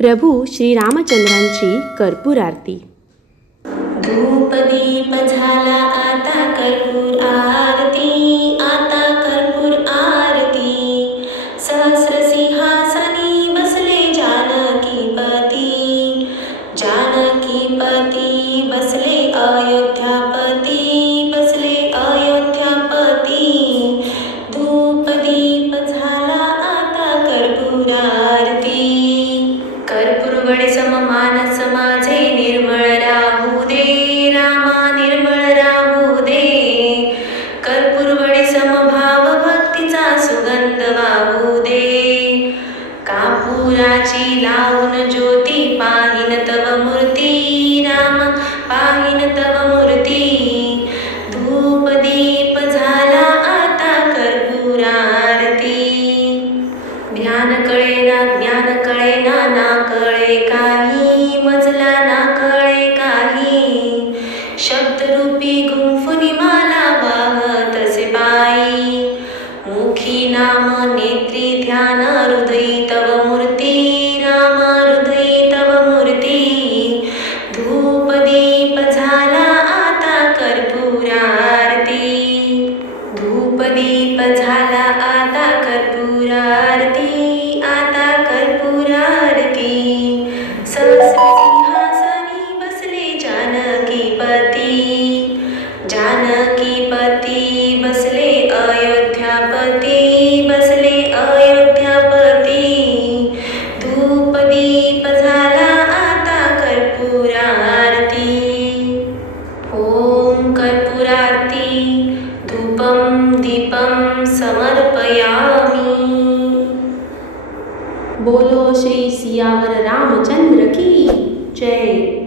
प्रभू श्रीरामचंद्रांची कर्पूर आरती. धूप दीप झाला आता कर्पूर आरती आता कर्पूर आरती. सहस्र सिंहासनी बसले जानकीपती जानकीपती बसले अयोध्यापती निर्मळ सम मानस माझे निर्मळ राहू दे रामा निर्मळ राहू दे. कर्पूरगड सम भाव भक्तीचा सुगंध वाहू दे. कापुराची लावून ज्योती पाहिन तव मूर्ती राम पाहिन तव मूर्ती. धूप दीप झाला आता कर्पूर आरती ध्यान कळेना ज्ञान कळेना ना कळे काही मजला ना कळे काही. शब्दरूपी गुंफुनी माला वाहतसे पायी मुखी नाम नेत्री ध्यान हृदयी तव मूर्ती राम हृदयी तव मूर्ती. धूप दीप झाला आता कर्पूर आरती धूप दीप झाला आता कर्पूर आरती पती जानकीपती बसले अयोध्यापती बसले अयोध्यापती धूप दीप झाला आता कर्पूरारती ओम ॐ कर्पूरार्ति धूपं दीपं समर्पयामि। बोलो श्री सियावर रामचंद्र की जय।